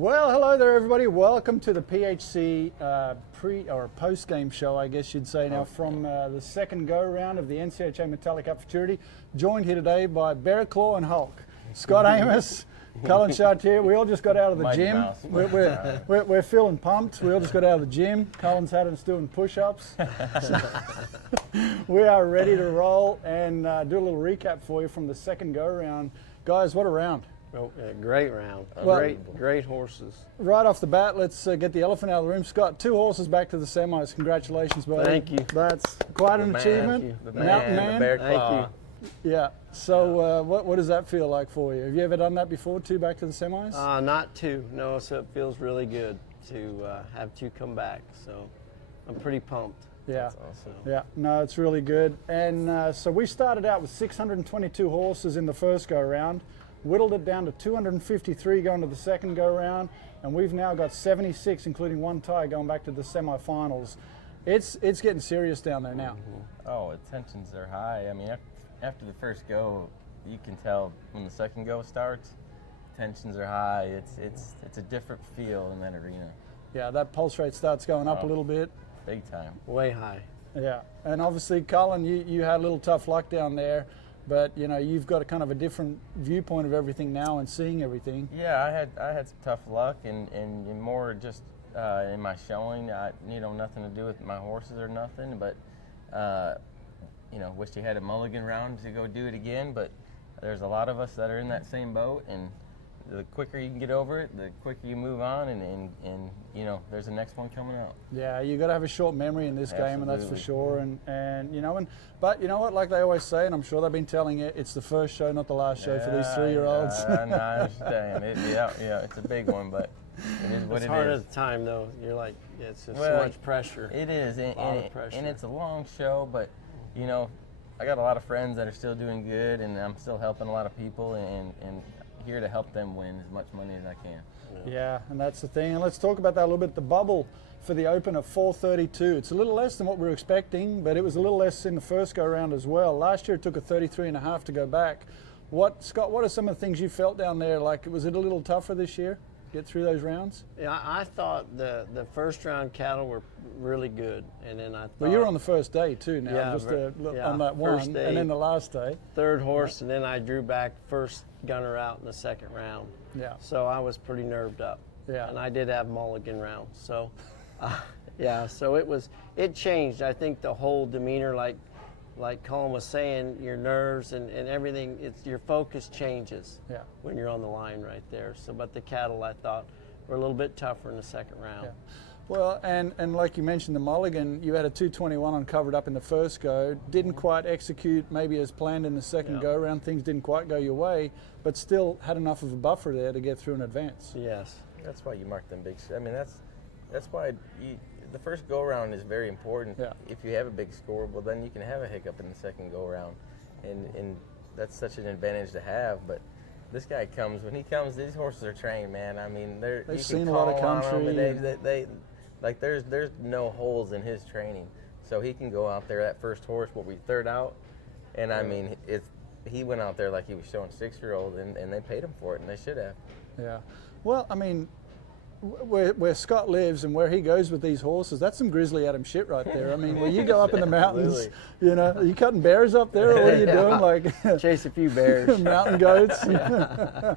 Well, hello there, everybody. Welcome to the PHC pre or post game show, I guess you'd say now, from the second go round of the NCHA Metallic Cup Futurity. Joined here today by Bear Claw and Hulk, Scott Amos, Cullen Chartier. We all just got out of the Mighty gym. Mouse. We're feeling pumped. We all just got out of the gym. Cullen's had us doing push-ups. We are ready to roll and do a little recap for you from the second go round. Guys, what a round. Oh, great round. Well, great horses. Right off the bat, let's get the elephant out of the room. Scott, 2 horses back to the semis. Congratulations, buddy. Thank you. That's quite an achievement. The Mountain man, man. the Bear Thank Claw. Yeah. So what does that feel like for you? Have you ever done that before, 2 back to the semis? Not 2. No, so it feels really good to have 2 come back. So I'm pretty pumped. Yeah. That's awesome. Yeah. No, it's really good. And so we started out with 622 horses in the first go round. Whittled it down to 253 going to the second go round, and we've now got 76, including 1 tie, going back to the semifinals. It's getting serious down there now. Oh, the tensions are high. I mean, after the first go, you can tell when the second go starts, tensions are high. It's a different feel in that arena. Yeah, that pulse rate starts going up a little bit. Big time. Way high. Yeah, and obviously, Cullen, you had a little tough luck down there, but you know you've got a kind of a different viewpoint of everything now and seeing everything. Yeah, I had some tough luck and more just in my showing. Nothing to do with my horses or nothing, but wish you had a mulligan round to go do it again. But there's a lot of us that are in that same boat, and the quicker you can get over it, the quicker you move on, and there's the next one coming out. Yeah, you got to have a short memory in this game, and that's for Absolutely. sure. But you know what? Like they always say, and I'm sure they've been telling you, it's the first show, not the last show for these 3-year-olds. Yeah, no, I understand. It's a big one, but it is what It's it hard is. at the time, though. You're like, it's just Well, so much pressure. It is, A lot of pressure. and it's a long show, but I got a lot of friends that are still doing good, and I'm still helping a lot of people, and here to help them win as much money as I can. Yeah, and that's the thing. And let's talk about that a little bit. The bubble for the Open of 432. It's a little less than what we were expecting, but it was a little less in the first go round as well. Last year it took a 33.5 to go back. Scott, what are some of the things you felt down there? Like, was it a little tougher this year? Get through those rounds? Yeah, I thought the first round cattle were really good, and then I thought. Well, you were on the first day too now, Yeah, just yeah, on that first one, day. and then the last day. Third horse, and then I drew back first gunner out in the second round. Yeah. So I was pretty nerved up. Yeah. And I did have mulligan round. So, so it changed. I think the whole demeanor, like Cullen was saying, your nerves and everything, your focus changes when you're on the line right there. So, but the cattle, I thought, were a little bit tougher in the second round. Yeah. Well, and like you mentioned, the mulligan, you had a 221 on covered up in the first go, didn't quite execute maybe as planned in the second go round. Things didn't quite go your way, but still had enough of a buffer there to get through and advance. Yes. That's why you mark them big. I mean, that's why the first go round is very important. Yeah. If you have a big score, well, then you can have a hiccup in the second go round, and that's such an advantage to have. But this guy when he comes, these horses are trained, man. I mean, they've seen a lot of country. There's no holes in his training, so he can go out there. That first horse, what we third out, and I mean, he went out there like he was showing 6-year-old, and they paid him for it, and they should have. Yeah. Well, I mean, where Scott lives and where he goes with these horses, that's some Grizzly Adam shit right there. I mean, where you go up in the mountains, are you cutting bears up there, or what are you doing? Like chase a few bears, mountain goats, doing a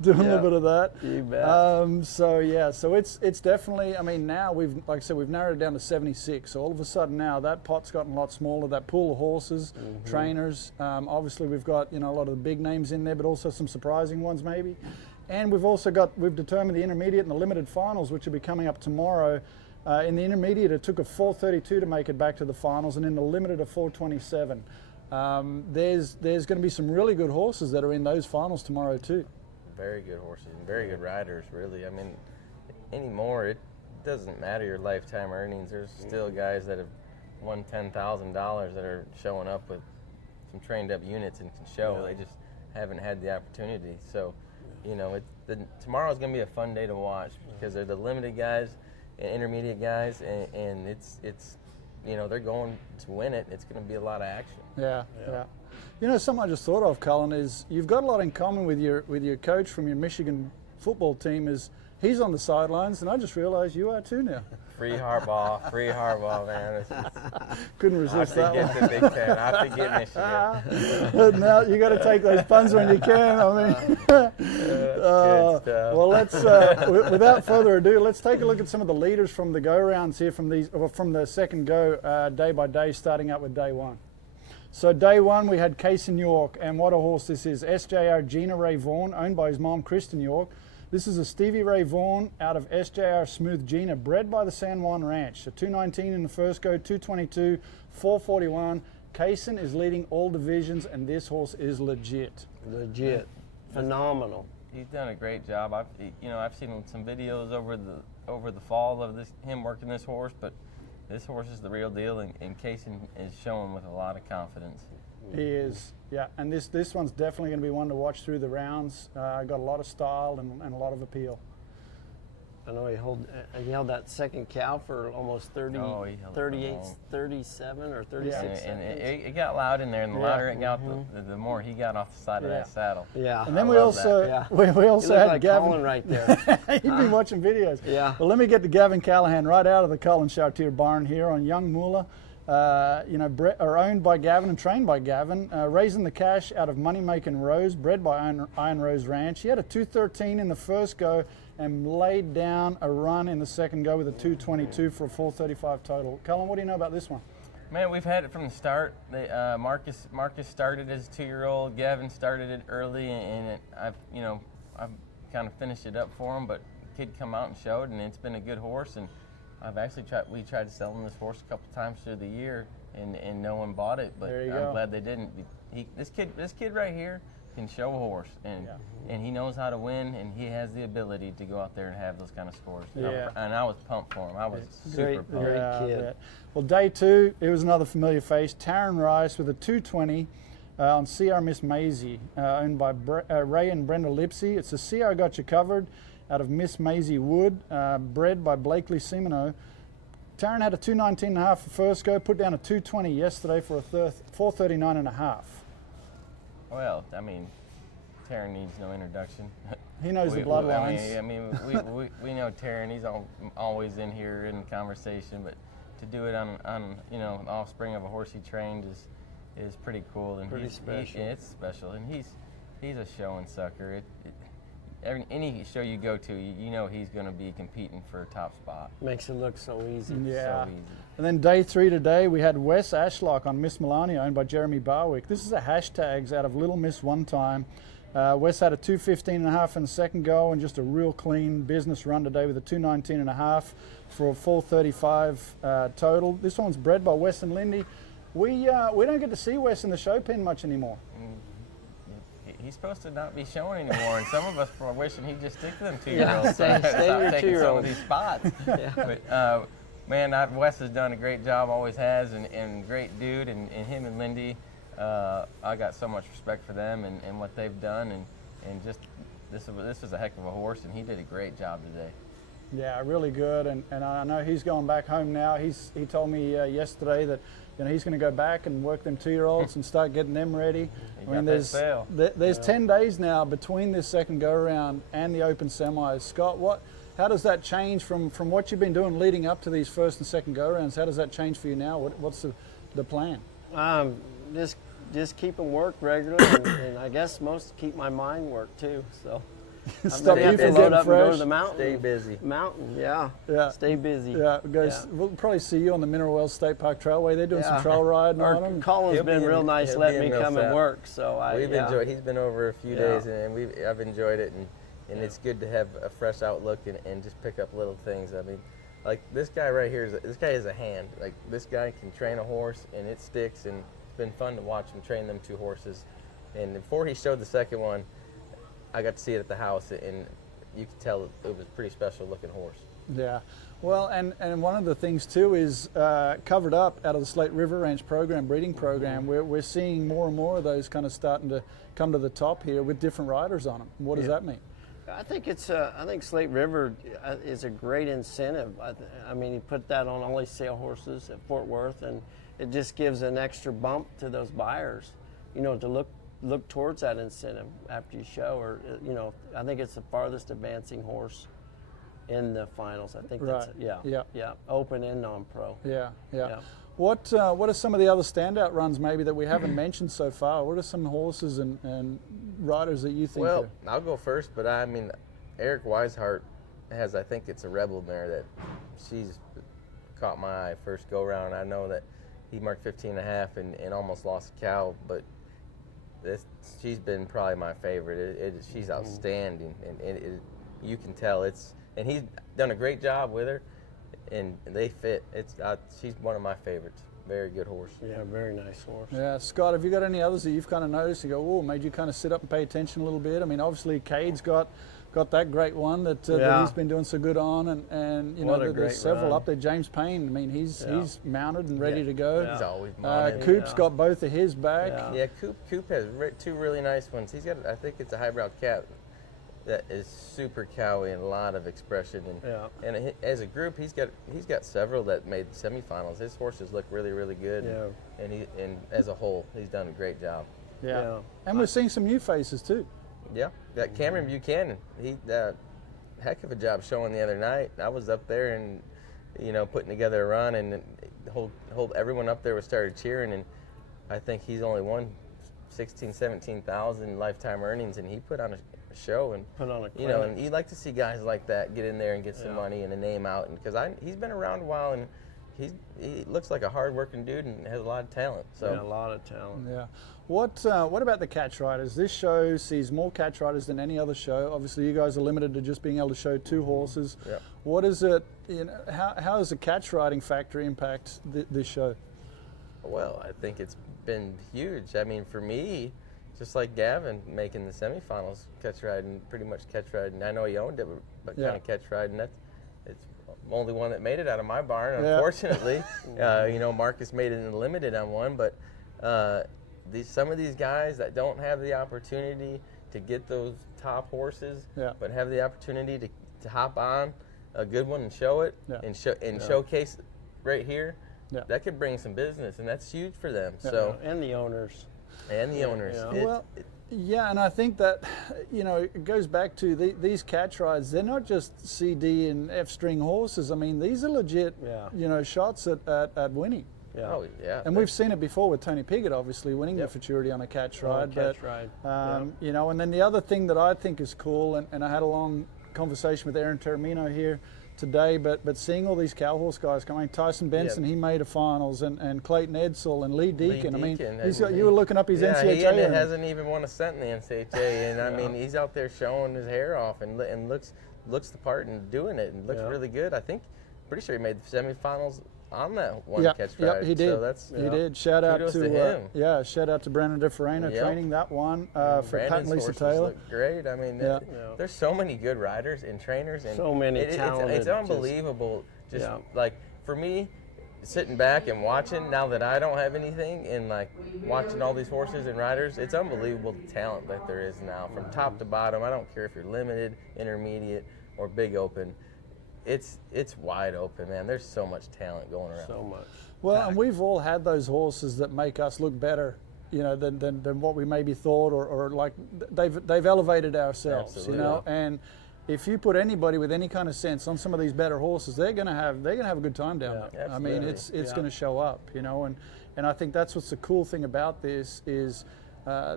little bit of that. You bet. So it's definitely. I mean, now we've narrowed it down to 76. So all of a sudden now that pot's gotten a lot smaller. That pool of horses, trainers. Obviously we've got a lot of the big names in there, but also some surprising ones maybe. And we've determined the intermediate and the limited finals, which will be coming up tomorrow. In the intermediate, it took a 432 to make it back to the finals, and in the limited, a 427. There's going to be some really good horses that are in those finals tomorrow too. Very good horses and very good riders, really. I mean, anymore, it doesn't matter your lifetime earnings. There's still guys that have won $10,000 that are showing up with some trained up units and can show. They just haven't had the opportunity. So, tomorrow's going to be a fun day to watch because they're the limited guys and intermediate guys, and it's they're going to win it. It's going to be a lot of action. Yeah. Something I just thought of, Cullen, is you've got a lot in common with your coach from your Michigan football team is he's on the sidelines, and I just realized you are too now. Free Harbaugh, man. Couldn't resist that one. I forget the Big Ten. I forget Michigan. Now you got to take those puns when you can. I mean, Good stuff. well, let's without further ado, let's take a look at some of the leaders from the go-rounds here from the second go, day by day, starting up with day one. So day one, we had Kaysen York, and what a horse this is. SJR Gina Ray Vaughan, owned by his mom, Kristen York. This is a Stevie Ray Vaughan out of SJR Smooth Gina, bred by the San Juan Ranch. So 219 in the first go, 222, 441. Kaysen is leading all divisions, and this horse is legit. Legit. Phenomenal. He's done a great job. I've seen some videos over the fall of him working this horse, but this horse is the real deal, and Kaysen is showing with a lot of confidence. He is, yeah. And this one's definitely going to be one to watch through the rounds. Got a lot of style and a lot of appeal. I know he held that second cow for almost 30, Oh, he held it 38, long. 37 or 36 And seconds. it got loud in there, and the Yeah. louder it got, the more he got off the side of Yeah. that saddle. Yeah. And then I we love also Yeah. we You also look had like Gavin. Cullen right there. You've been watching videos. Yeah. Well, let me get to Gavin Callahan right out of the Cullen Chartier barn here on Young Moolah. Are owned by Gavin and trained by Gavin, raising the cash out of Money Making Rose, bred by Iron Rose Ranch. He had a 213 in the first go and laid down a run in the second go with a 222 for a 435 total. Cullen, what do you know about this one? Man, we've had it from the start. Marcus started as a 2-year-old. Gavin started it early, and I've kind of finished it up for him. But kid come out and showed, and it's been a good horse. And I've actually we tried to sell him this horse a couple times through the year, and no one bought it. But There you I'm go. glad they didn't. This kid right here can show a horse, and he knows how to win, and he has the ability to go out there and have those kind of scores. Yeah. And I was pumped for him. I was super pumped. Great I kid. bet. Well, day two, it was another familiar face, Taryn Rice with a 220 on CR Miss Maisie, owned by Ray and Brenda Lipsy. It's a CR Got You Covered out of Miss Maisie Wood, bred by Blakely Simino. Taryn had a 219.5 for first go, put down a 220 yesterday for a 439.5. Well, I mean, Taryn needs no introduction. He knows the bloodlines. I mean, we know Taryn. He's always in here in conversation, but to do it on the offspring of a horse he trained is pretty cool, and Pretty special. It's special, and he's a showing sucker. Any show you go to, you know he's going to be competing for a top spot. Makes it look so easy. Yeah. So easy. And then day three today, we had Wes Ashlock on Miss Melania, owned by Jeremy Barwick. This is a hashtags out of Little Miss One Time. Wes had a 215.5 in the second go, and just a real clean business run today with a 219.5 for a 435 total. This one's bred by Wes and Lindy. We don't get to see Wes in the show pen much anymore. He's supposed to not be showing anymore, and some of us are wishing he'd just stick to them Yeah, 2-year-olds. stay Stop your taking some 2-year-olds. of these spots. But man, Wes has done a great job, always has, and great dude, and him and Lindy, I got so much respect for them and what they've done, and just this was a heck of a horse, and he did a great job today. Yeah, really good, and I know he's going back home now. He told me yesterday that he's going to go back and work them 2-year-olds and start getting them ready. I mean, there's 10 days now between this second go around and the Open semis. Scott, how does that change from what you've been doing leading up to these first and second go rounds? How does that change for you now? What's the plan? Just keep them work regularly, and I guess most keep my mind work too. So Stop have you to from load getting up and go to fresh. the mountain. Stay busy. Mountain, yeah. Yeah. Stay busy. Yeah, guys, Yeah. we'll probably see you on the Mineral Wells State Park Trailway. They're doing some trail riding on Or them. Colin's He'll been be real in- nice he'll letting be me in come and Millsap. work. So He's been over a few days, and I've enjoyed it, and it's good to have a fresh outlook and just pick up little things. I mean, like this guy right here, this guy is a hand. Like this guy can train a horse, and it sticks, and it's been fun to watch him train them 2 horses. And before he showed the second one, I got to see it at the house, and you could tell it was a pretty special looking horse. Yeah. Well, and one of the things too is covered up out of the Slate River Ranch program, breeding program. We're seeing more and more of those kind of starting to come to the top here with different riders on them. What does that mean? I think I think Slate River is a great incentive. I mean, he put that on only sale horses at Fort Worth, and it just gives an extra bump to those buyers, to look look towards that incentive after you show, or I think it's the farthest advancing horse in the finals. I think that's open and non-pro. Yeah. What are some of the other standout runs maybe that we haven't mentioned so far? What are some horses and riders that you think? Well, I'll go first, but I mean, Eric Weishart has, I think it's a Rebel mare that she's caught my eye first go round. I know that he marked 15.5 and almost lost a cow, but she's been probably my favorite. She's outstanding, and you can tell and he's done a great job with her, and they fit. She's one of my favorites. Very good horse. Yeah, very nice horse. Yeah, Scott, have you got any others that you've kind of noticed? You go, oh, made you kind of sit up and pay attention a little bit? I mean, obviously, Cade's got that great one that he's been doing so good on, and there's several up there. James Payne, I mean, he's mounted and ready to go. He's always mounted. Coop's got both of his back. Yeah, Coop has two really nice ones. He's got, I think it's a highbrow cat that is super cowy and a lot of expression. And as a group, he's got several that made semifinals. His horses look really, really good. Yeah. And as a whole, he's done a great job. Yeah. And we're seeing some new faces too. Yeah, that Cameron Buchanan, he heck of a job showing the other night. I was up there and putting together a run, and the whole everyone up there was started cheering, and I think he's only won 17,000 lifetime earnings, and he put on a show and put on a and you like to see guys like that get in there and get some money and a name out, and because he's been around a while, and he looks like a hard-working dude and has a lot of talent. So a lot of talent. Yeah. What about the catch riders? This show sees more catch riders than any other show. Obviously, you guys are limited to just being able to show 2 horses. Yeah. What is it? How does the catch riding factor impact this show? Well, I think it's been huge. I mean, for me, just like Gavin making the semifinals, pretty much catch riding. I know he owned it, but kind of catch riding. It's the only one that made it out of my barn, unfortunately. Marcus made it in the limited on one, but some of these guys that don't have the opportunity to get those top horses, but have the opportunity to hop on a good one and show it and showcase right here, that could bring some business, and that's huge for them. So and the owners. And I think that, it goes back to these catch rides. They're not just CD and F string horses. I mean, these are legit, shots at winning. Yeah. Oh, yeah. And we've seen it before with Tony Piggott, obviously, winning the Futurity on a catch ride. And then the other thing that I think is cool, and I had a long conversation with Aaron Termino here today, but seeing all these cow horse guys coming, Tyson Benson, he made a finals, and Clayton Edsall and Lee Deacon. I mean, you were looking up his NCHA. He hasn't even won a cent in the NCHA, and I mean, he's out there showing his hair off and looks the part and doing it, and looks really good. Pretty sure he made the semifinals on that one catch ride. He did. So he did. Shout out to him. Shout out to Brandon DeFerrano training that one for Pat and Lisa Taylor. Look great. I mean, there's so many good riders and trainers, and so many talented. It's unbelievable. Like for me, sitting back and watching now that I don't have anything, and like watching all these horses and riders, it's unbelievable the talent that there is now from top to bottom. I don't care if you're limited, intermediate, or big open. It's wide open, man. There's so much talent going around. So much. Well, and we've all had those horses that make us look better, than what we maybe thought, or like they've elevated ourselves, Absolutely. And if you put anybody with any kind of sense on some of these better horses, they're gonna have a good time down there. Absolutely. I mean, it's gonna show up, and I think that's what's the cool thing about this is.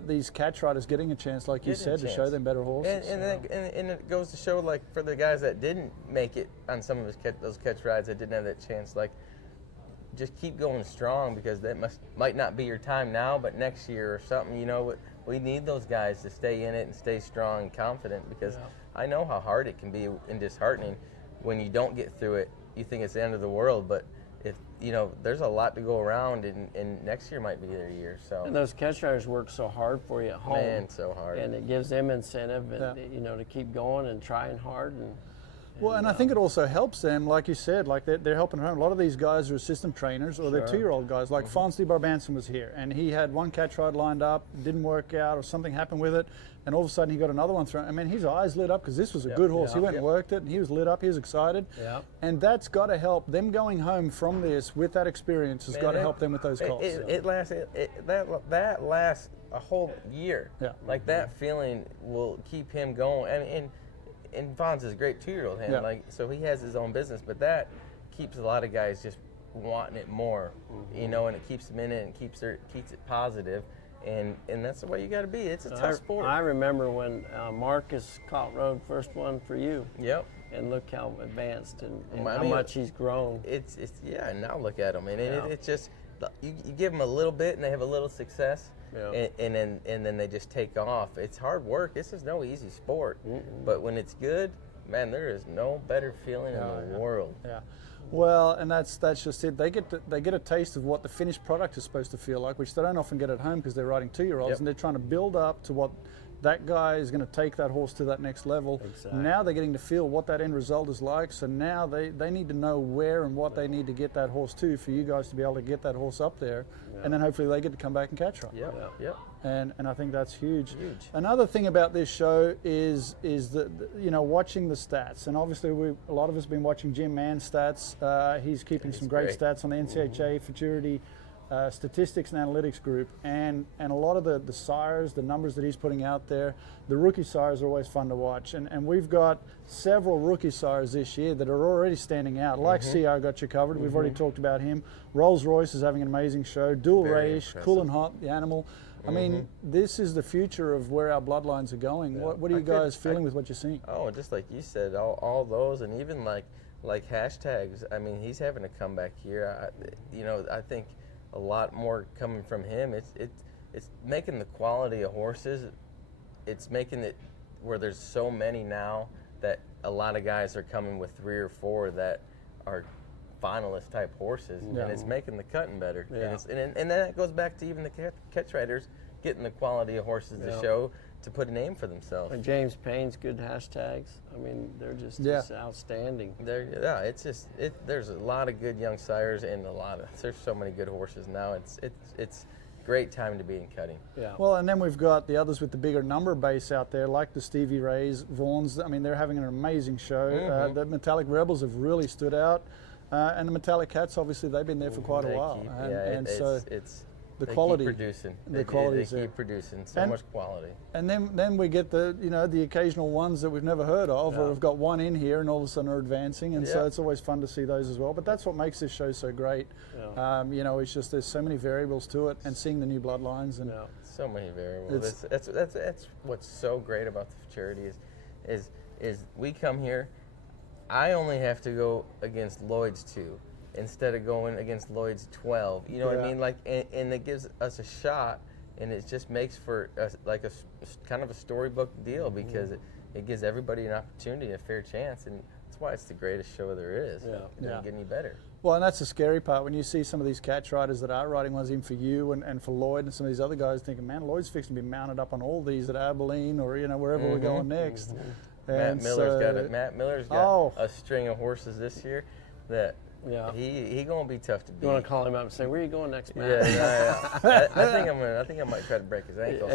These catch riders getting a chance, like you said, to show them better horses. And it goes to show, like, for the guys that didn't make it on some of those catch rides that didn't have that chance, like, just keep going strong, because that might not be your time now, but next year or something, we need those guys to stay in it and stay strong and confident, because I know how hard it can be and disheartening when you don't get through it. You think it's the end of the world, but if there's a lot to go around, and next year might be their year. So and those catch riders work so hard for you at home. Man, so hard. And it gives them incentive, and to keep going and trying hard, Well, and I think it also helps them, like you said, like they're helping home. A lot of these guys are assistant trainers or they're 2-year-old guys. Like Fonzie Barbanson was here, and he had one catch ride lined up, didn't work out, or something happened with it, and all of a sudden he got another one thrown. I mean, his eyes lit up because this was a good horse. He went and worked it, and he was lit up. He was excited. Yeah. And that's got to help them going home from this with that experience. Has got to help them with those calls. That lasts a whole year. Yeah. Like that feeling will keep him going. And Fonz is a great 2-year-old hand. Yeah. Like, so he has his own business, but that keeps a lot of guys just wanting it more, you know, and it keeps them in it and keeps it positive. And that's the way you got to be. It's a tough sport. I remember when Marcus Caught Road first one for you. Yep. And look how advanced and I how mean, much he's grown. It's and now look at him, and it's just you give them a little bit and they have a little success, and then they just take off. It's hard work. This is no easy sport, but when it's good, man, there is no better feeling in the world. Yeah. Well, and that's just it. They get a taste of what the finished product is supposed to feel like, which they don't often get at home because they're riding 2-year-olds, and they're trying to build up to what that guy is going to take that horse to that next level. Exactly. Now they're getting to feel what that end result is like. So now they need to know where and what they need to get that horse to for you guys to be able to get that horse up there, and then hopefully they get to come back and catch her. Yep. And I think that's huge. Another thing about this show is the you know, watching the stats, and obviously a lot of us have been watching Jim Mann's stats. He's keeping some great stats on the NCHA Futurity statistics and analytics group, and a lot of the sires, the numbers that he's putting out there, the rookie sires are always fun to watch, and we've got several rookie sires this year that are already standing out. Like Sire got you covered. We've already talked about him. Rolls Royce is having an amazing show. Dual Race, Cool and Hot, the Animal. I mean, this is the future of where our bloodlines are going. Yeah. What are you guys feeling with what you're seeing? Oh, just like you said, all those, and even like hashtags. I mean, he's having a comeback here. I think a lot more coming from him. It's making the quality of horses. It's making it where there's so many now that a lot of guys are coming with 3 or 4 that are finalist type horses, and it's making the cutting better. And then that goes back to even the catch riders getting the quality of horses to show, to put a name for themselves. And James Payne's good hashtags. I mean, they're just outstanding. There's a lot of good young sires, and there's so many good horses now. It's great time to be in cutting. Yeah. Well, and then we've got the others with the bigger number base out there, like the Stevie Rays, Vaughns. I mean, they're having an amazing show. The Metallic Rebels have really stood out. And the Metallic Cats, obviously, they've been there for quite a while. The quality, keep producing. The quality they keep producing so much quality. And then we get the occasional ones that we've never heard of, or have got one in here and all of a sudden are advancing, and so it's always fun to see those as well. But that's what makes this show so great. It's just there's so many variables to it, and seeing the new bloodlines and so many variables. That's what's so great about the Futurity is we come here. I only have to go against Lloyd's 2 instead of going against Lloyd's 12. You know what I mean? Like, and it gives us a shot, and it just makes for a kind of a storybook deal, because it gives everybody an opportunity, a fair chance, and that's why it's the greatest show there is. It doesn't get any better. Well, and that's the scary part when you see some of these catch riders that are riding ones, even for you and for Lloyd and some of these other guys, thinking, man, Lloyd's fixing to be mounted up on all these at Abilene or wherever we're going next. Matt Miller's got a string of horses this year that he gonna be tough to beat. You want to call him up and say, where are you going next, Matt? I think I might try to break his ankle.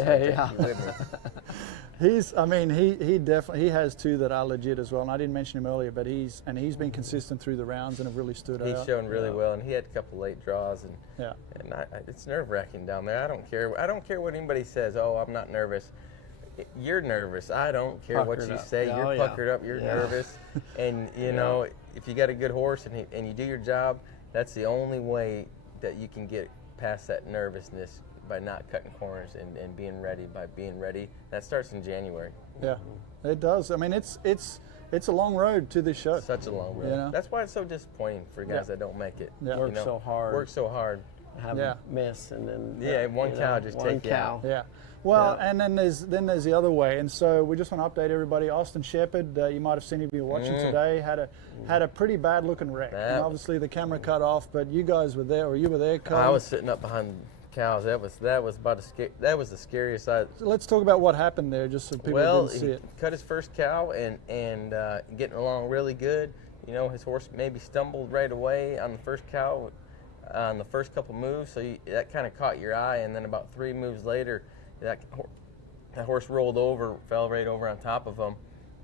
He definitely has 2 that are legit as well, and I didn't mention him earlier, but he's been consistent through the rounds and have really stood out. He's shown really well, and he had a couple late draws, and it's nerve-wracking down there. I don't care what anybody says. Oh, I'm not nervous. You're nervous. I don't care what you say. You're puckered up. You're nervous, and know if you got a good horse and you do your job, that's the only way that you can get past that nervousness, by not cutting corners and being ready. By being ready, that starts in January. Yeah, it does. I mean, it's a long road to this show. Such a long road. That's why it's so disappointing for guys that don't make it. Work so hard. Have a miss, and then one cow just take you out. Yeah. Well, and then there's the other way, and so we just want to update everybody. Austin Shepard, you might have seen him, you were watching today, had a pretty bad looking wreck. And obviously the camera cut off, but you guys were there, or you were there, Cullen. I was sitting up behind cows, that was the scariest side. So let's talk about what happened there, just so people Well, didn't see he it. cut his first cow and getting along really good. You know, his horse maybe stumbled right away on the first cow, on the first couple moves, so that kind of caught your eye. And then about 3 moves later, that horse rolled over, fell right over on top of him,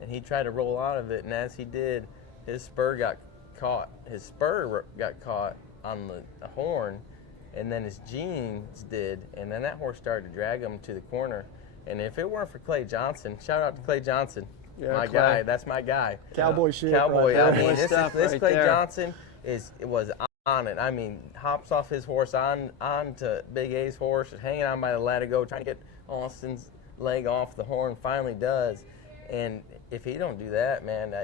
and he tried to roll out of it. And as he did, his spur got caught. His spur got caught on the horn, and then his jeans did, and then that horse started to drag him to the corner. And if it weren't for Clay Johnson, shout out to Clay Johnson, my Clay. guy, that's my guy. Cowboy shit. Cowboy, right I there. mean, this right Clay there. Johnson was on it. I mean, hops off his horse on to Big A's horse, hanging on by the latigo, trying to get Austin's leg off the horn, finally does. And if he don't do that, man,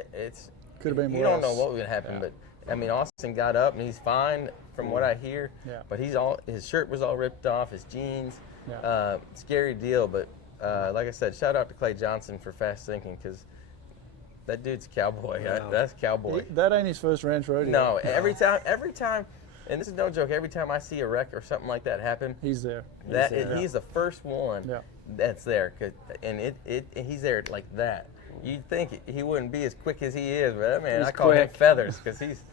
Could have been you don't know worse. what would happen, but I mean, Austin got up and he's fine from what I hear. Yeah. But his shirt was all ripped off, his jeans. Yeah. Scary deal. But like I said, shout out to Clay Johnson for fast thinking, because that dude's a cowboy. Yeah. That's cowboy. That ain't his first ranch rodeo. No, every time, and this is no joke. Every time I see a wreck or something like that happen, He's there. he's the first one Yeah. that's there, and he's there like that. You'd think he wouldn't be as quick as he is, but that man, He's I call him quick. Feathers, because he's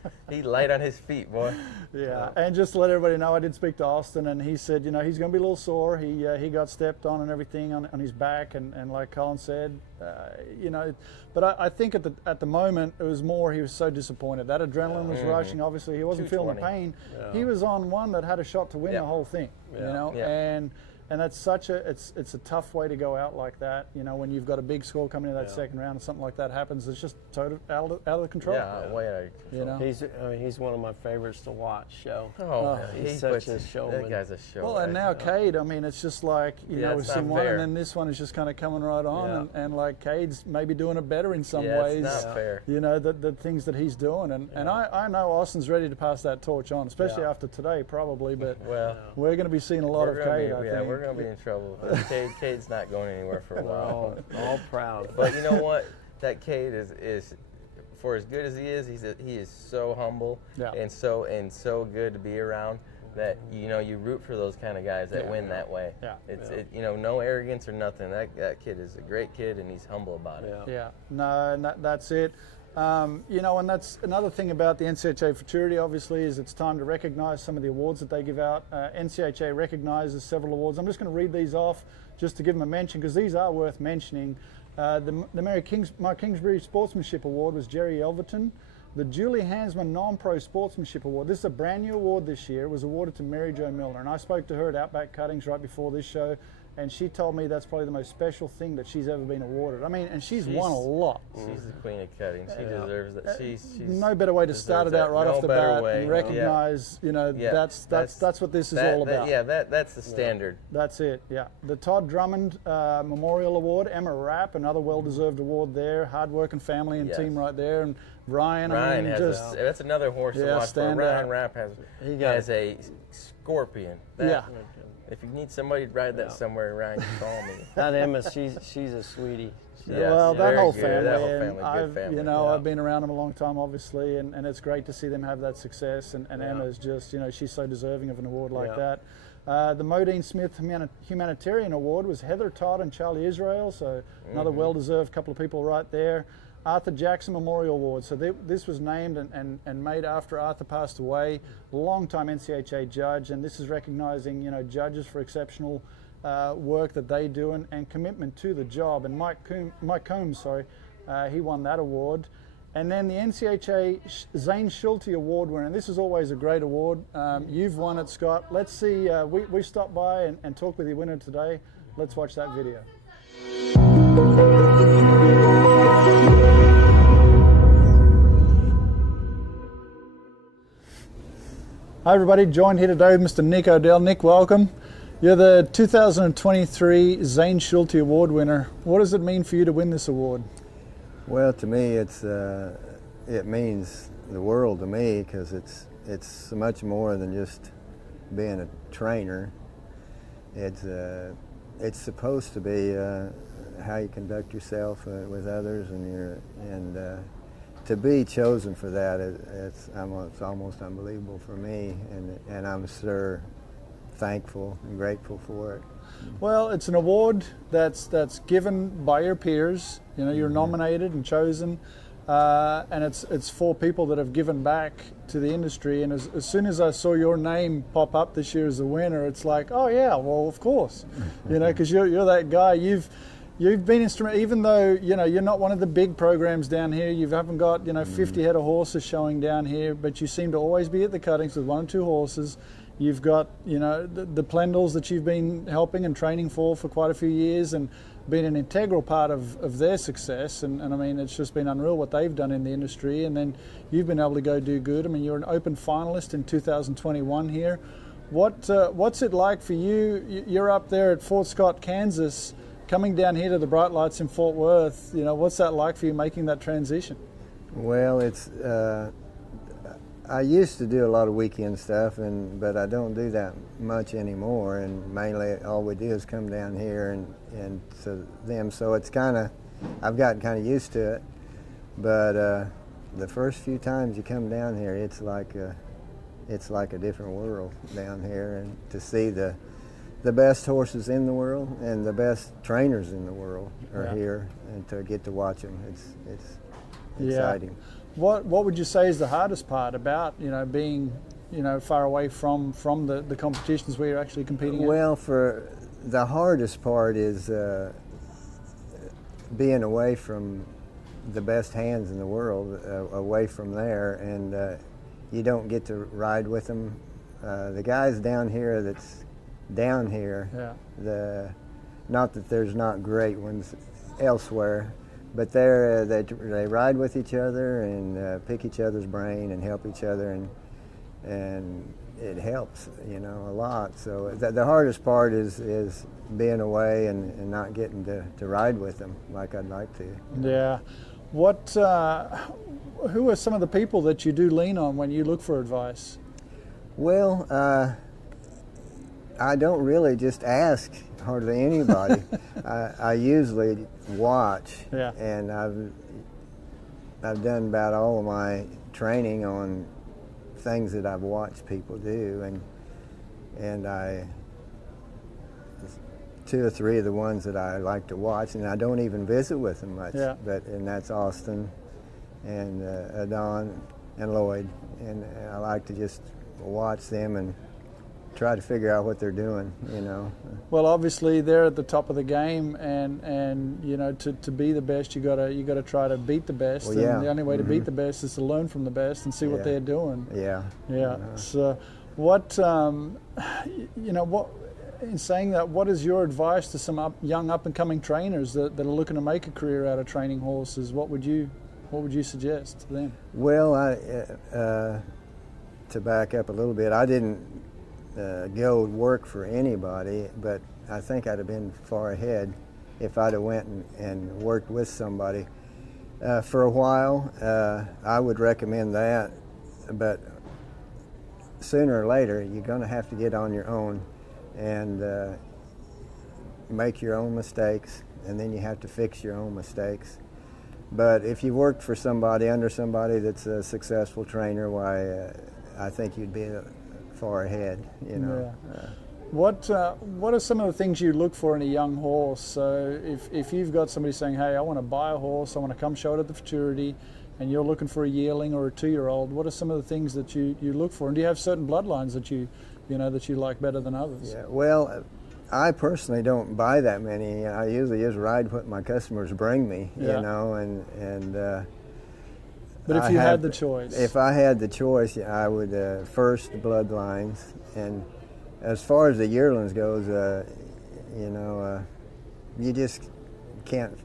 light on his feet, boy. Yeah, and just to let everybody know, I did speak to Austin, and he said, you know, he's going to be a little sore. He got stepped on and everything on his back, and like Cullen said, you know, but I think at the moment it was more he was so disappointed. That adrenaline was rushing. Obviously, he wasn't feeling the 220. pain. Yeah. He was on one that had a shot to win Yeah. the whole thing. You Yeah. know, Yeah. and that's such it's a tough way to go out like that. You know, when you've got a big score coming in that Yeah. second round and something like that happens, it's just total out of control. Yeah, way out of control. You know. He's one of my favorites to watch. He's such a showman. That guy's a show. Well, and now Cade, I mean, it's just like, you Yeah, know, we've it's not seen one, fair. and then this one is just kind of coming right on, Yeah. and like Cade's maybe doing it better in some Yeah, ways. it's not fair. You know, the things that he's doing, and I know Austin's ready to pass that torch on, especially Yeah. after today, probably, but Well, we're going to be seeing a lot of Cade, I think. we're gonna be in trouble. Cade's not going anywhere for a They're while. all proud. But you know what? That Cade is for as good as he is, he is so humble Yeah. and so good to be around, that you know you root for those kind of guys that Yeah. win that way. Yeah. It's you know, no arrogance or nothing. That kid is a great kid, and he's humble about it. Yeah. Yeah, no, that's it. You know, and that's another thing about the NCHA Futurity, obviously, is it's time to recognise some of the awards that they give out. NCHA recognises several awards. I'm just going to read these off just to give them a mention, because these are worth mentioning. The Mary Kingsbury Sportsmanship Award was Jerry Elverton. The Julie Hansman Non-Pro Sportsmanship Award, this is a brand new award this year, was awarded to Mary Jo Milner. And I spoke to her at Outback Cuttings right before this show, and she told me that's probably the most special thing that she's ever been awarded. I mean, and she's won a lot. She's the queen of cutting. She deserves that. She's No better way to start it deserves out that. right No off the better bat way. and recognize, you know, Yeah. that's what this is all about. That's the standard. That's it, yeah. The Todd Drummond Memorial Award, Emma Rapp, another well-deserved award there. Hard-working family and Yes. team right there. And Ryan, I Ryan mean, has just that's another horse to Yeah, watch for. stand Ryan out. Rapp He got- has a scorpion. yeah. If you need somebody to ride that somewhere, Ryan, can call me. That Emma, she's a sweetie. Yes, Well, that very whole good. family, That whole and family, good I've, family. you know, Yeah. I've been around them a long time, obviously, and it's great to see them have that success. And Yeah. Emma's just, you know, she's so deserving of an award like Yeah. that. The Modine Smith Humanitarian Award was Heather Todd and Charlie Israel, so another well-deserved couple of people right there. Arthur Jackson Memorial Award. So this was named and made after Arthur passed away, long-time NCHA judge, and this is recognizing, you know, judges for exceptional work that they do and commitment to the job. And Mike Combs, he won that award. And then the NCHA Zane Schulte Award winner, and this is always a great award. You've won it, Scott. Let's see, we stopped by and talked with your winner today. Let's watch that video. Hi everybody, joined here today with Mr. Nick Odell. Nick, welcome. You're the 2023 Zane Schulte Award winner. What does it mean for you to win this award? Well, to me, it means the world to me, because it's so much more than just being a trainer. It's supposed to be how you conduct yourself with others, and to be chosen for that, it's almost unbelievable for me, and I'm sure thankful and grateful for it. Well, it's an award that's given by your peers. You know, you're nominated and chosen, and it's for people that have given back to the industry. And as soon as I saw your name pop up this year as a winner, it's like, oh yeah, well of course, you know, because you're that guy. You've been instrumental, even though, you know, you're not one of the big programs down here. You haven't got, you know, 50 head of horses showing down here, but you seem to always be at the cuttings with 1 or 2 horses. You've got, you know, the Plendals that you've been helping and training for quite a few years and been an integral part of their success. And I mean, it's just been unreal what they've done in the industry. And then you've been able to go do good. I mean, you're an open finalist in 2021 here. What's it like for you? You're up there at Fort Scott, Kansas, coming down here to the Bright Lights in Fort Worth. You know, what's that like for you making that transition? Well, it's I used to do a lot of weekend stuff, but I don't do that much anymore. And mainly, all we do is come down here and to them. So it's I've gotten kind of used to it. But the first few times you come down here, it's like a different world down here, and to see the best horses in the world and the best trainers in the world are here, and to get to watch them, it's exciting. What would you say is the hardest part about, you know, being, you know, far away from the competitions where you're actually competing? Well, for the hardest part is being away from the best hands in the world, away from there, and you don't get to ride with them. The guys down here that's down here, not that there's not great ones elsewhere, but they ride with each other and pick each other's brain and help each other, and it helps, you know, a lot. So the hardest part is being away and not getting to ride with them like I'd like to. Yeah. Who are some of the people that you do lean on when you look for advice? Well, I don't really just ask hardly anybody. I usually watch, and I've done about all of my training on things that I've watched people do, and I 2 or 3 of the ones that I like to watch, and I don't even visit with them much. And that's Austin and Adon and Lloyd, and I like to just watch them and try to figure out what they're doing, you know. Well, obviously they're at the top of the game, and you know, to be the best, you gotta try to beat the best. Well, and the only way to beat the best is to learn from the best and see what they're doing. So, what you know, what in saying that, what is your advice to some young up and coming trainers that are looking to make a career out of training horses? What would you suggest to them? Well, to back up a little bit, I didn't go work for anybody, but I think I'd have been far ahead if I'd have went and worked with somebody for a while. I would recommend that, but sooner or later you're going to have to get on your own and make your own mistakes, and then you have to fix your own mistakes. But if you worked for somebody, under somebody that's a successful trainer, why I think you'd be far ahead, you know. What are some of the things you look for in a young horse? So if you've got somebody saying, hey, I want to buy a horse, I want to come show it at the Futurity, and you're looking for a yearling or a 2-year-old, what are some of the things that you look for? And do you have certain bloodlines that you like better than others? Yeah, well, I personally don't buy that many. I usually just ride what my customers bring me, you know, and but if you had the choice? If I had the choice, I would first the bloodlines. And as far as the yearlings goes, you know, you just can't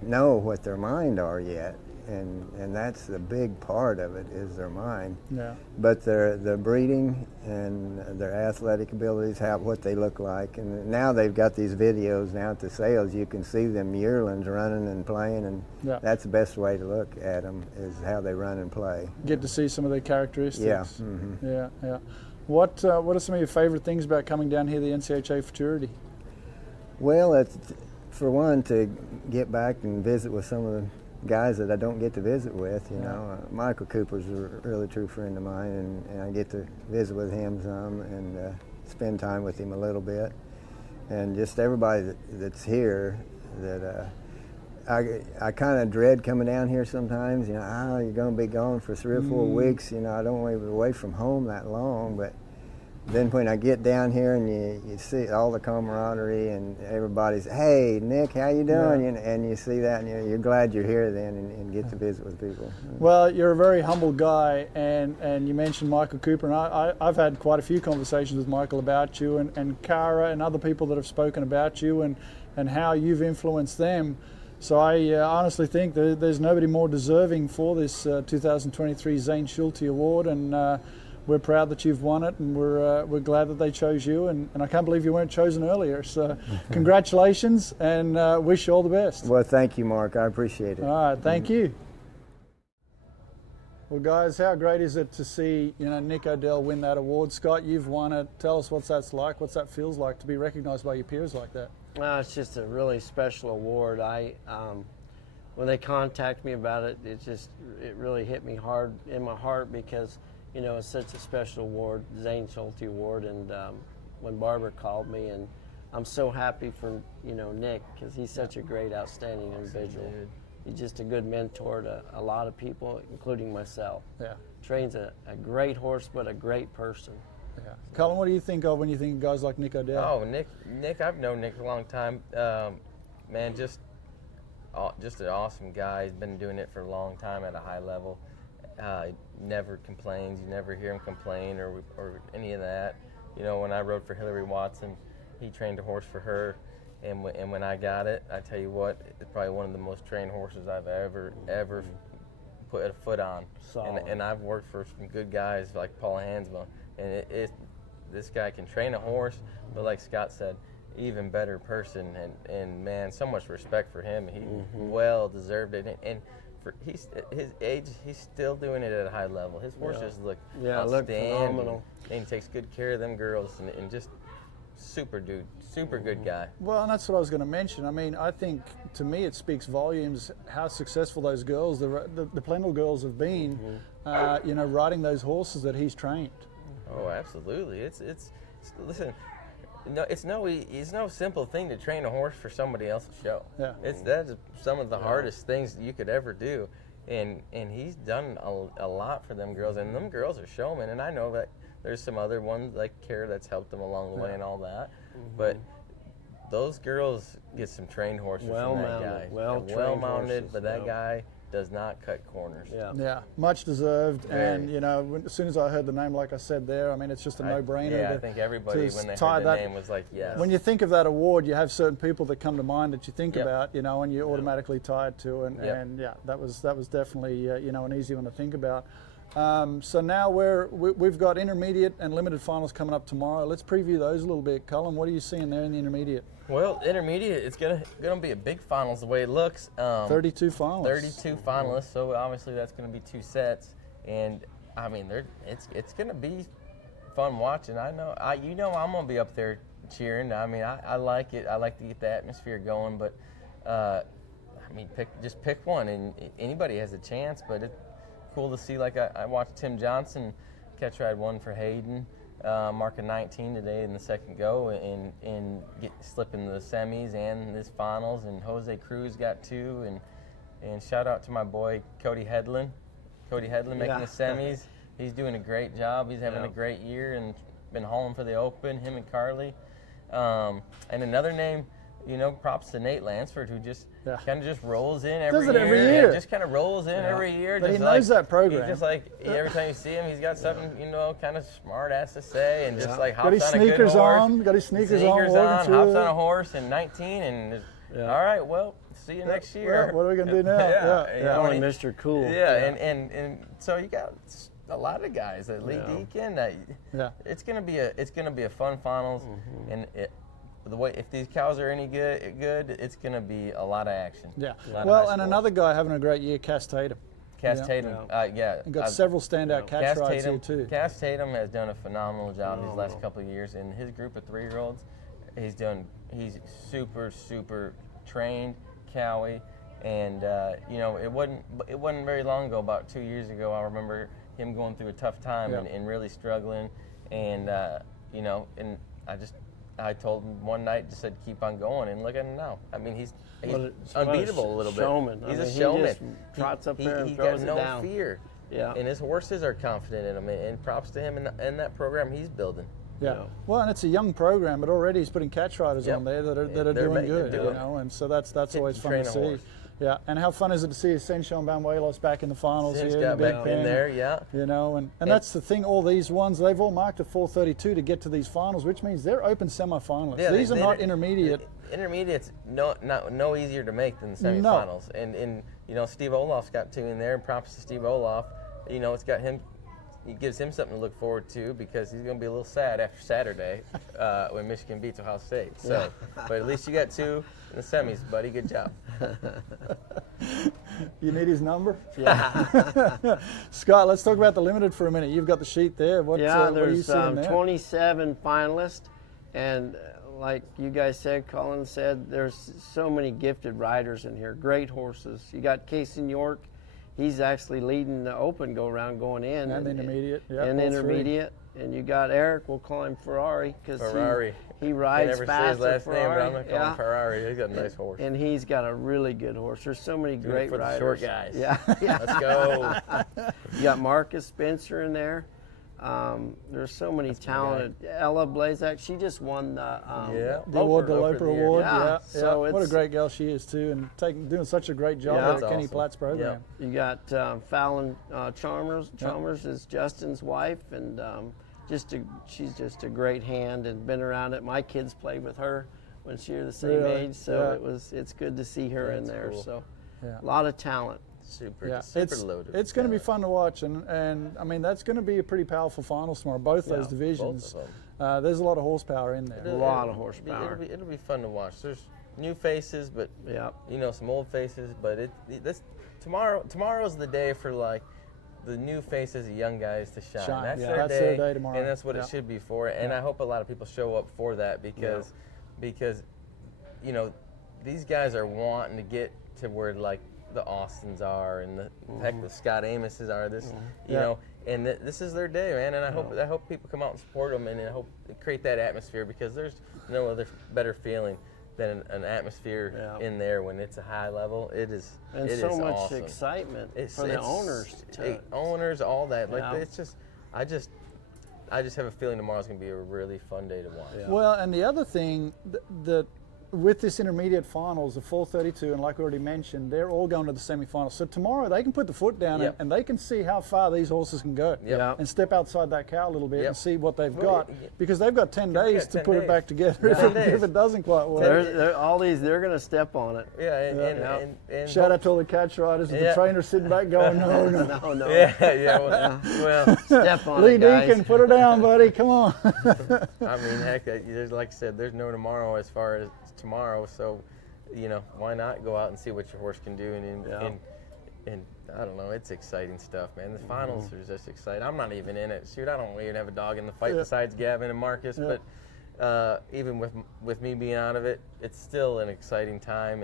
know what their mind are yet. And that's the big part of it, is their mind. Yeah. But their breeding and their athletic abilities, what they look like. And now they've got these videos now at the sales. You can see them yearlings running and playing, and that's the best way to look at them, is how they run and play. Get to see some of their characteristics. Yeah. Yeah. What are some of your favorite things about coming down here to the NCHA Futurity? Well, for one, to get back and visit with some of the guys that I don't get to visit with, you know. Michael Cooper's a really true friend of mine, and I get to visit with him some, and spend time with him a little bit, and just everybody that's here. That I kind of dread coming down here sometimes. You know, oh, you're going to be gone for 3 or 4 weeks. You know, I don't want to be away from home that long, but then when I get down here and you see all the camaraderie and everybody's, hey, Nick, how you doing? And you see that and you're glad you're here then and get to visit with people. Well, you're a very humble guy, and you mentioned Michael Cooper, and I've had quite a few conversations with Michael about you, and Cara and other people that have spoken about you and how you've influenced them. So I honestly think there's nobody more deserving for this 2023 Zane Schulte Award, and we're proud that you've won it, and we're glad that they chose you, and I can't believe you weren't chosen earlier. So congratulations, and wish you all the best. Well, thank you, Mark. I appreciate it. All right, thank you. Well, guys, how great is it to see Nick Odell win that award? Scott, you've won it. Tell us what that feels like to be recognised by your peers like that. Well, it's just a really special award. When they contact me about it, it really hit me hard in my heart because it's such a special award, Zane Schulte Award, and when Barbara called me, and I'm so happy for Nick because he's such a great, outstanding individual. He's just a good mentor to a lot of people, including myself. Yeah, trains a great horse, but a great person. Yeah. Cullen, what do you think of when you think of guys like Nick Odell? Oh, Nick, I've known Nick for a long time. Man, just an awesome guy. He's been doing it for a long time at a high level. Never complains. You never hear him complain or any of that. When I rode for Hillary Watson, he trained a horse for her, and when I got it, I tell you what, it's probably one of the most trained horses I've ever put a foot on. And I've worked for some good guys like Paul Hansma, and this guy can train a horse, but like Scott said, even better person, and man, so much respect for him. He well deserved it, and for his age, he's still doing it at a high level. His horses look outstanding, look phenomenal, and he takes good care of them girls, and just super good guy. Well, and that's what I was going to mention. I mean, I think to me it speaks volumes how successful those girls, the Plendle girls, have been. Riding those horses that he's trained. Oh, absolutely. It's listen. No, it's no simple thing to train a horse for somebody else's show. Yeah, that's some of the hardest things that you could ever do, and he's done a lot for them girls, and them girls are showmen. And I know that there's some other ones like Cara that's helped them along the way and all that, but those girls get some trained horses from that guy. Well mounted, but that guy does not cut corners. Yeah, much deserved. And as soon as I heard the name, like I said there, I mean, it's just a no-brainer. Yeah, I think everybody when they heard the name was like, yes. When you think of that award, you have certain people that come to mind that you think about, and you automatically tie it to. And that was definitely an easy one to think about. So now we've got intermediate and limited finals coming up tomorrow. Let's preview those a little bit. Cullen, what are you seeing there in the intermediate? Well, intermediate, it's gonna be a big finals the way it looks. 32 finalists. 32 finalists. So obviously that's gonna be 2 sets, and I mean it's gonna be fun watching. I'm gonna be up there cheering. I mean I like it. I like to get the atmosphere going, but I mean pick one, and anybody has a chance. But it's cool to see. Like I watched Tim Johnson catch ride 1 for Hayden. Mark a 19 today in the second go and slip in the semis and this finals, and Jose Cruz got 2, and shout out to my boy Cody Hedlund making the semis. He's doing a great job. He's having a great year and been hauling for the Open, him and Carly. And another name, props to Nate Lansford, who just kind of just rolls in every year. Just kind of rolls in every year. But he knows that program. He's just like, every time you see him, he's got something, kind of smart ass to say, and just like hops on a good horse. Got his sneakers on, hops on a horse in 19, and all right, well, see you next year. What are we going to do now? Only Mr. Cool. And so you got a lot of guys. Lee Deacon. It's gonna be a fun finals, and the way if these cows are any good, it's gonna be a lot of action. Well, and another guy having a great year, Cass Tatum. Tatum, and got several standout catch rides here too. Cass Tatum has done a phenomenal job these last couple of years. In his group of 3-year-olds, he's super trained, cowy, and it wasn't very long ago, about 2 years ago, I remember him going through a tough time and really struggling, and you know, and I told him one night, just said, keep on going, and look at him now. I mean, he's unbeatable a little bit. Showman. He's a He showman. just trots up there and he throws got it no down. fear. Yeah. And his horses are confident in him, and props to him and that program he's building. Yeah. know. Well, and it's a young program, but already he's putting catch riders Yep. on there that are They're doing good, doing you it. know, and so that's always fun to train a see. horse. Yeah, and how fun is it to see Ascension Banuelos back in the finals Since here got in the Big back Pen, in there, yeah. you know, and that's the thing. All these ones, they've all marked a 4:32 to get to these finals, which means they're open semi-finalists. Yeah, These are not intermediate. Intermediate's no easier to make than the No. semifinals. And you know, Steve Olaf's got 2 in there, and props to Steve Olaf. You know, it's got him. It gives him something to look forward to because he's going to be a little sad after Saturday when Michigan beats Ohio State. So, but at least you got 2 in the semis, buddy. Good job. You need his number? Yeah. Scott, let's talk about the limited for a minute. You've got the sheet there. What are you there's seeing there? 27 finalists, and like you guys said, Cullen said, there's so many gifted riders in here, great horses. You got Casey York. He's actually leading the open go-around going in. And intermediate. Yep, and all intermediate. And you got Eric, we'll call him Ferrari, because he I rides never say fast his last Ferrari. name, but I'm going to call him Ferrari. He's got a nice horse. And he's got a really good horse. There's so many great for the riders. short guys. Yeah. Let's go. You got Marcus Spencer in there. There's so many talented. Ella Blazak, she just won the The award, the Loper Award. Yeah, Yeah, so what a it's- great girl she is too, and doing such a great job Yeah. at That's Kenny awesome. Platt's program. You got Fallon Chalmers. Chalmers is Justin's wife, and she's just a great hand and been around it. My kids played with her when she was the same Really? age, so Yeah. it's good to see her in That's there. cool. So Yeah. a lot of talent. Super it's loaded. It's going to be fun to watch, and I mean that's going to be a pretty powerful finals tomorrow. Both those divisions. Both of There's a lot of horsepower in there. A lot of horsepower. It'll be fun to watch. There's new faces, but Yeah. you know, some old faces. But tomorrow's the day for like the new faces, the young guys to shine. That's, Yeah, their, that's day, their day tomorrow. and that's what Yeah. it should be for. And I hope a lot of people show up for that because you know, these guys are wanting to get to where like the Austins are and the heck the Scott Amoses are. You know, and this is their day, man. And I hope people come out and support them, and I hope create that atmosphere because there's no other better feeling than an atmosphere in there when it's a high level. It is so much awesome. excitement for the owners. Owners, all that. Like Yeah. it's just, I just have a feeling tomorrow's gonna be a really fun day to watch. Yeah. Well, and the other thing that with this intermediate finals, the 4:32, and like we already mentioned, they're all going to the semifinals. So tomorrow they can put the foot down Yep. and they can see how far these horses can go Yep. and step outside that cow a little bit Yep. and see what they've Well, got because they've got 10 days to 10 put it days. back together 10 days. if it doesn't quite work. They're going to step on it. Yeah, and Shout out to all the catch riders and the Yeah. trainers sitting back going, no. No. Yeah. Well, Step on Lee it, guys. Deacon, put her down, buddy. Come on. I mean, heck, there's like I said, there's no tomorrow as far as tomorrow. So, you know, why not go out and see what your horse can do? And I don't know, it's exciting stuff, man. The finals are just exciting. I'm not even in it. Shoot, I don't even have a dog in the fight besides Gavin and Marcus. Yeah. But even with me being out of it, it's still an exciting time,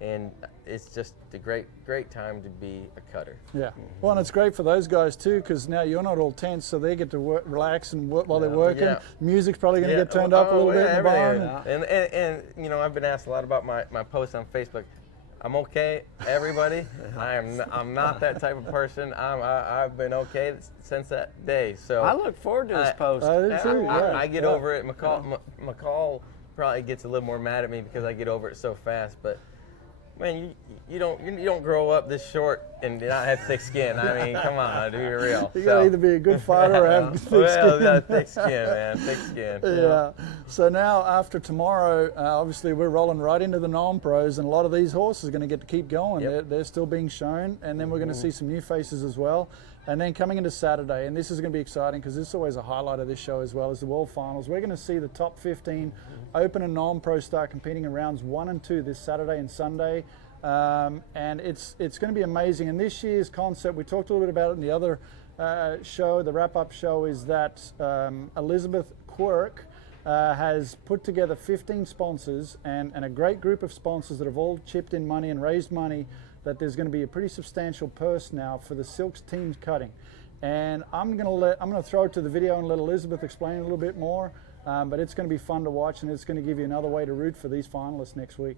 and it's just a great time to be a cutter. Yeah. Well, and it's great for those guys too because now you're not all tense, so they get to relax and work while they're working. Yeah. Music's probably going to get turned up a little bit in the barn. And you know, I've been asked a lot about my posts on Facebook. I'm okay, everybody. I'm not that type of person. I've been okay since that day. So I look forward to his post. I do too, yeah. I get over it. McCall probably gets a little more mad at me because I get over it so fast. But man, you don't grow up this short and not have thick skin. I mean, come on, do be real. You got to either be a good fighter or have thick skin. Thick skin, man, thick skin. Yeah. So now after tomorrow, obviously we're rolling right into the non-pros, and a lot of these horses are going to get to keep going. Yep. They're still being shown, and then we're going to see some new faces as well. And then coming into Saturday, and this is going to be exciting because this is always a highlight of this show as well, is the World Finals. We're going to see the top 15 open and non-pro start competing in rounds 1 and 2 this Saturday and Sunday. And it's going to be amazing. And this year's concept, we talked a little bit about it in the other show, the wrap-up show, is that Elizabeth Quirk has put together 15 sponsors and a great group of sponsors that have all chipped in money and raised money, that there's going to be a pretty substantial purse now for the Silks team cutting. And I'm gonna throw it to the video and let Elizabeth explain a little bit more. But it's going to be fun to watch, and it's going to give you another way to root for these finalists next week.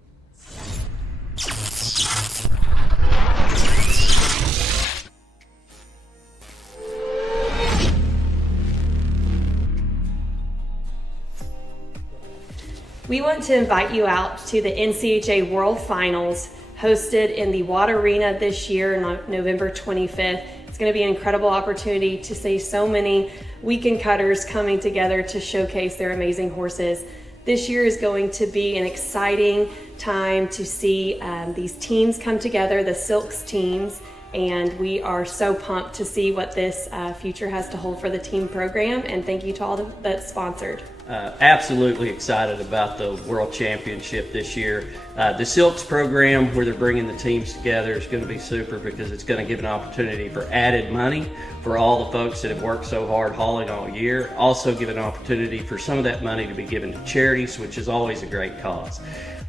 We want to invite you out to the NCHA World Finals hosted in the Water Arena this year, November 25th. It's going to be an incredible opportunity to see so many weekend cutters coming together to showcase their amazing horses. This year is going to be an exciting time to see these teams come together, the Silks teams, and we are so pumped to see what this future has to hold for the team program, and thank you to all that's sponsored. Absolutely excited about the World Championship this year. The Silks program, where they're bringing the teams together, is going to be super because it's going to give an opportunity for added money for all the folks that have worked so hard hauling all year. Also give an opportunity for some of that money to be given to charities, which is always a great cause.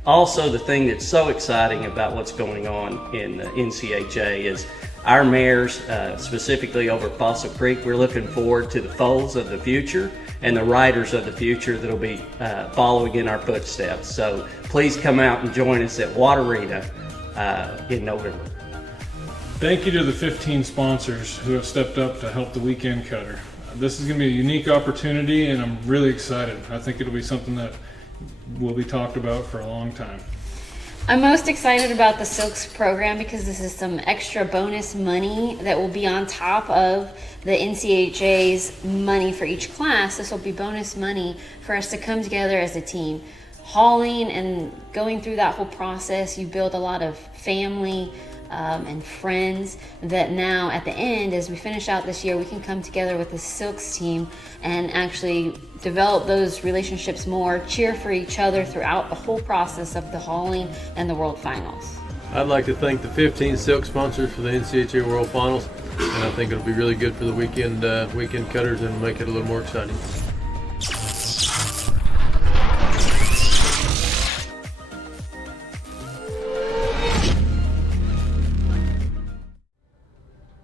Also, the thing that's so exciting about what's going on in the NCHA is our mares, specifically over at Fossil Creek, we're looking forward to the foals of the future and the riders of the future that'll be following in our footsteps. So please come out and join us at Water Arena in November. Thank you to the 15 sponsors who have stepped up to help the weekend cutter. This is going to be a unique opportunity, and I'm really excited. I think it'll be something that will be talked about for a long time. I'm most excited about the Silks program because this is some extra bonus money that will be on top of the NCHA's money for each class. This will be bonus money for us to come together as a team. Hauling and going through that whole process, you build a lot of family and friends that now at the end, as we finish out this year, we can come together with the Silks team and actually develop those relationships more, cheer for each other throughout the whole process of the hauling and the World Finals. I'd like to thank the 15 Silk sponsors for the NCHA World Finals, and I think it'll be really good for the weekend cutters and make it a little more exciting.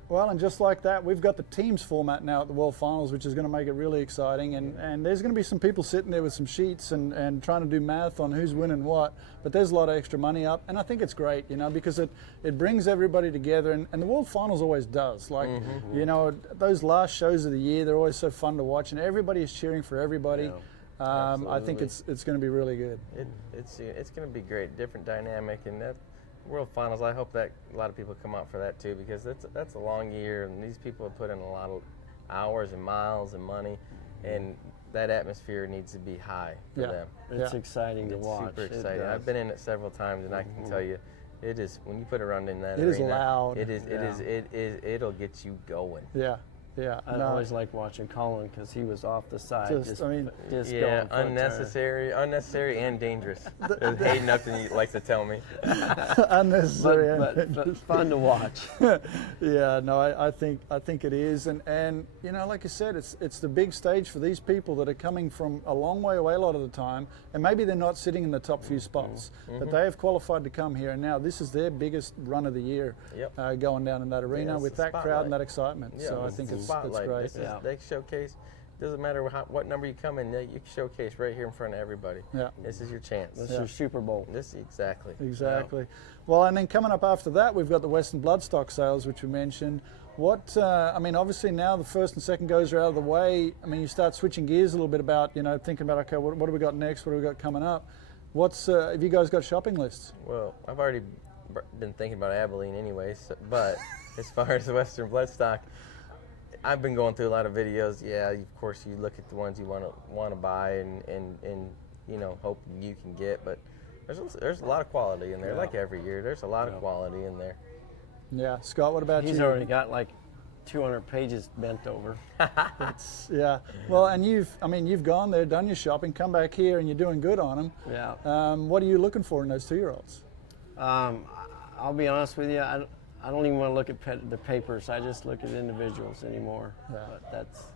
Well, and just like that, we've got the teams format now at the World Finals, which is going to make it really exciting. And there's going to be some people sitting there with some sheets and trying to do math on who's winning what. But there's a lot of extra money up. And I think it's great, you know, because it brings everybody together. And the World Finals always does. Like, you know, those last shows of the year, they're always so fun to watch. And everybody is cheering for everybody. Yeah, I think it's going to be really good. It's going to be great, different dynamic. And that World Finals, I hope that a lot of people come out for that too, because that's a long year, and these people have put in a lot of hours and miles and money, and that atmosphere needs to be high for them. It's exciting to watch. Super exciting. I've been in it several times, and I can tell you, it is, when you put a run in that arena, it is loud. It'll get you going. Yeah. Yeah, I always liked watching Cullen because he was off the side, just going unnecessary and dangerous. As Hayden Upton likes to tell me. Unnecessary, but fun to watch. Yeah, no, I think it is, and you know, like I said, it's the big stage for these people that are coming from a long way away a lot of the time, and maybe they're not sitting in the top few spots, but they have qualified to come here, and now this is their biggest run of the year, going down in that arena with that crowd and that excitement. Yeah, so I think it's great. They showcase. Doesn't matter what number you come in, you can showcase right here in front of everybody. Yeah, this is your chance. This is your Super Bowl. Exactly. Yeah. Well, and then coming up after that, we've got the Western Bloodstock sales, which we mentioned. What I mean, obviously now the first and second goes are out of the way. I mean, you start switching gears a little bit about, you know, thinking about, okay, what do we got next? What do we got coming up? Have you guys got shopping lists? Well, I've already been thinking about Abilene anyway, but as far as the Western Bloodstock, I've been going through a lot of videos. Yeah, of course you look at the ones you want to buy and you know, hope you can get, but there's a lot of quality in there. Like every year, there's a lot of quality in there. Yeah, Scott, what about you? He's already got like 200 pages bent over. Yeah. Well, and you've gone there, done your shopping, come back here, and you're doing good on them. Yeah. What are you looking for in those 2-year-olds? I'll be honest with you. I don't even want to look at the papers. I just look at individuals anymore. Yeah. But that's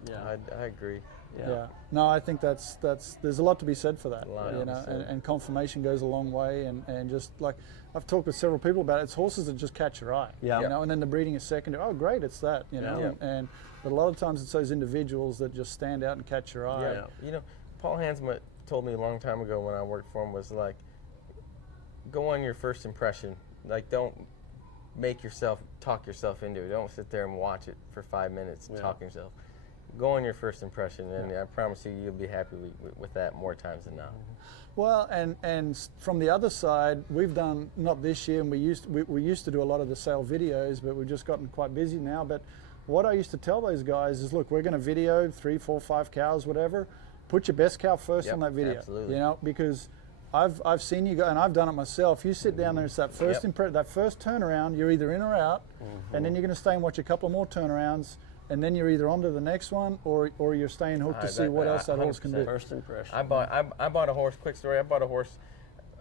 I agree. Yeah. No, I think that's there's a lot to be said for that. lot You to know, be said. and confirmation goes a long way, and just like I've talked with several people about it, it's horses that just catch your eye. Yeah. You know, and then the breeding is secondary. Oh, great, it's that. You know, Yeah. and but a lot of times it's those individuals that just stand out and catch your eye. Yeah. You know, Paul Hansma told me a long time ago when I worked for him was like, go on your first impression. Like, don't talk yourself into it. Don't sit there and watch it for 5 minutes and talk yourself. Go on your first impression, and I promise you'll be happy with that more times than not. Well, and from the other side, we've done, not this year, and we used to do a lot of the sale videos, but we've just gotten quite busy now. But what I used to tell those guys is, look, we're going to video 3, 4, 5 cows, whatever. Put your best cow first on that video. Absolutely. You know, because I've seen you go, and I've done it myself. You sit down there, it's that first that first turnaround, you're either in or out, and then you're going to stay and watch a couple more turnarounds, and then you're either on to the next one, or you're staying hooked to see what else that horse can do. First impression. I bought a horse. Quick story. I bought a horse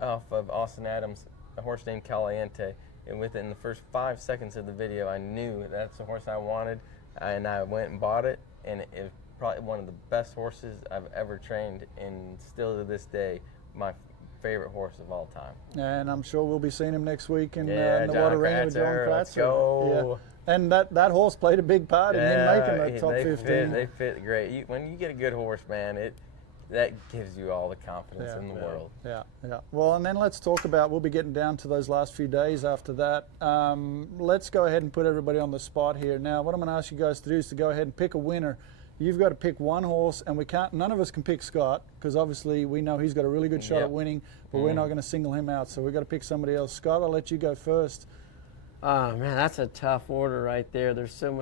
off of Austin Adams, a horse named Caliente, and within the first 5 seconds of the video, I knew that's the horse I wanted, and I went and bought it, and it was probably one of the best horses I've ever trained, and still to this day, my favorite horse of all time. And I'm sure we'll be seeing him next week in the John Water Arena with John Kratzer, let's Kratzer. go. Yeah. And that horse played a big part in him making that top 15. They fit great. When you get a good horse, man, that gives you all the confidence in the world. Yeah. Well, and then let's talk about, we'll be getting down to those last few days after that. Let's go ahead and put everybody on the spot here. Now, what I'm going to ask you guys to do is to go ahead and pick a winner. You've got to pick one horse, and none of us can pick Scott, because obviously we know he's got a really good shot at winning, but we're not going to single him out, so we've got to pick somebody else. Scott, I'll let you go first. Oh man, that's a tough order right there. There's so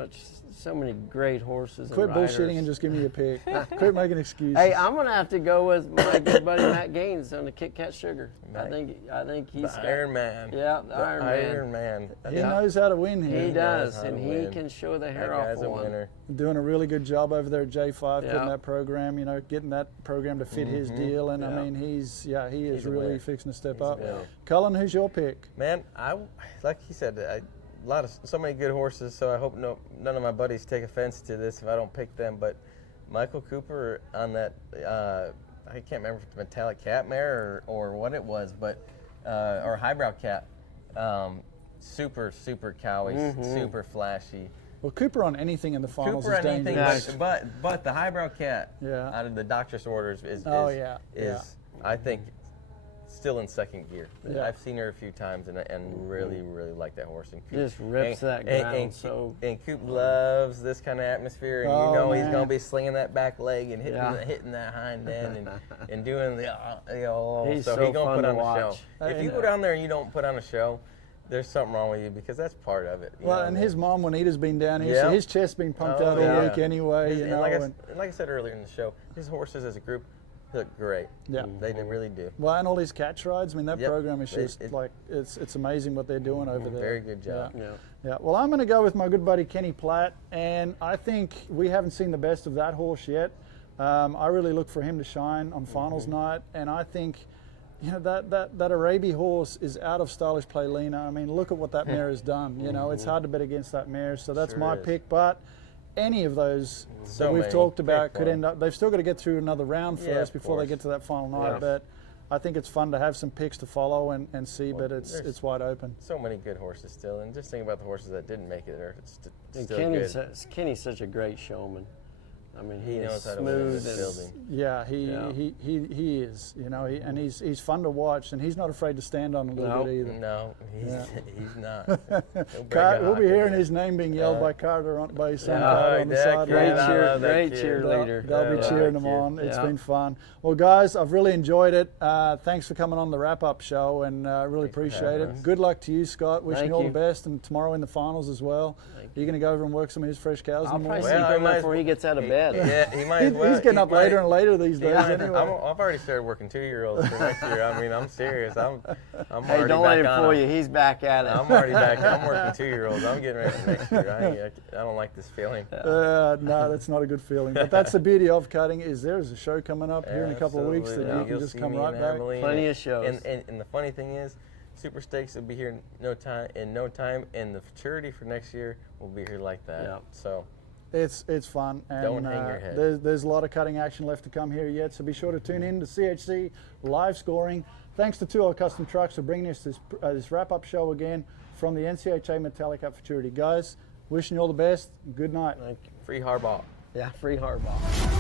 many great horses. Quit and riders. bullshitting and just give me a pick. Quit making excuses. Hey, I'm gonna have to go with my good buddy Matt Gaines on the Kit Kat Sugar. I think he's The Iron Man. Yeah, the Iron Man. He knows how to win here. He does, how to and he win. can show the That hair off guy's a one. winner. Doing a really good job over there at J5, Yeah. putting that program, getting that program to fit his deal. And I mean, he is He's a really winner. fixing to step He's a up. winner. Cullen, who's your pick? Man, like he said, so many good horses. So I hope none of my buddies take offense to this if I don't pick them. But Michael Cooper on that, I can't remember if it's metallic cat mare or what it was, but or highbrow cat. Super cowy, super flashy. Well, Cooper on anything in the finals Cooper is anything, dangerous. but the highbrow cat out of the doctor's orders is I think still in second gear. Yeah. I've seen her a few times and really like that horse. And Coop, Just rips that ground and Coop loves this kind of atmosphere, and he's gonna be slinging that back leg and hitting that hind end and doing the He's so so he's gonna fun put to on a watch. show. If you go down there and you don't put on a show, there's something wrong with you, because that's part of it. Well, and his mom, Juanita's been down here, so his chest's been pumped out all week anyway. And like I said earlier in the show, his horses as a group look great. Yeah. They really do. Well, and all these catch rides. I mean, that program is just it's amazing what they're doing over there. Very good job. Yeah. Well, I'm going to go with my good buddy Kenny Platt, and I think we haven't seen the best of that horse yet. I really look for him to shine on finals night, and I think, that Arabia horse is out of stylish play, Lena. I mean, look at what that mare has done. It's hard to bet against that mare, so that's my pick. But any of those that we've talked about could end up. They've still got to get through another round first before they get to that final night. But I think it's fun to have some picks to follow and see. But it's wide open. So many good horses still, and just think about the horses that didn't make it. Still good. Kenny's such a great showman. I mean, he knows is how to win in smooth this building. Yeah, he is. And he's fun to watch, and he's not afraid to stand on a little bit either. No, he's not. We'll be hearing his name being yelled by Carter by his son Carter on the sideline. Great cheerleader. They'll be cheering him on. It's been fun. Well, guys, I've really enjoyed it. Thanks for coming on the Wrap Up Show, and really appreciate it. Good luck to you, Scott. Wishing you all the best, and tomorrow in the finals as well. You're going to go over and work some of his fresh cows in the morning? I'll probably sleep in before he gets out of bed. Yeah, he might as well. He's getting up later and later these days anyway. I've already started working 2-year-olds for next year. I mean, I'm serious. I'm hey, don't let him fool you. He's back at it. I'm already back. I'm working 2-year-olds. I'm getting ready for next year. I don't like this feeling. No, that's not a good feeling. But that's the beauty of cutting, is there's a show coming up here in a couple of weeks that you can just come right back. Plenty of shows. And the funny thing is, Super Stakes will be here in no time, and the Futurity for next year will be here like that. Yeah. So It's fun. And, Don't hang your head. There's a lot of cutting action left to come here yet, so be sure to tune in to CHC live scoring. Thanks to 2 Custom Trucks for bringing us this wrap-up show again from the NCHA Metallic at Futurity. Guys, wishing you all the best. Good night. Thank you. Free Harbaugh. Yeah, free Harbaugh.